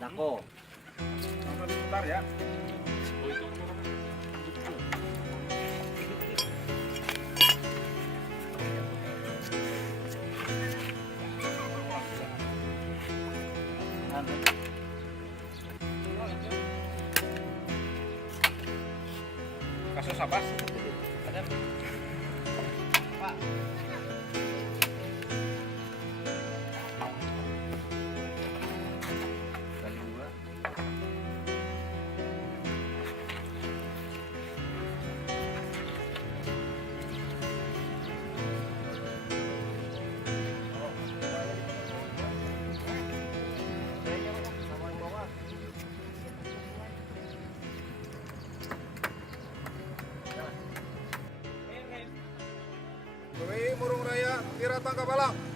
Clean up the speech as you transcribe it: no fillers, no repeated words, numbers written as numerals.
Dako. Sebentar ya. Kasus apa? Ada. Pak. Kali dua. Murung Raya, Tira Tangkapalang.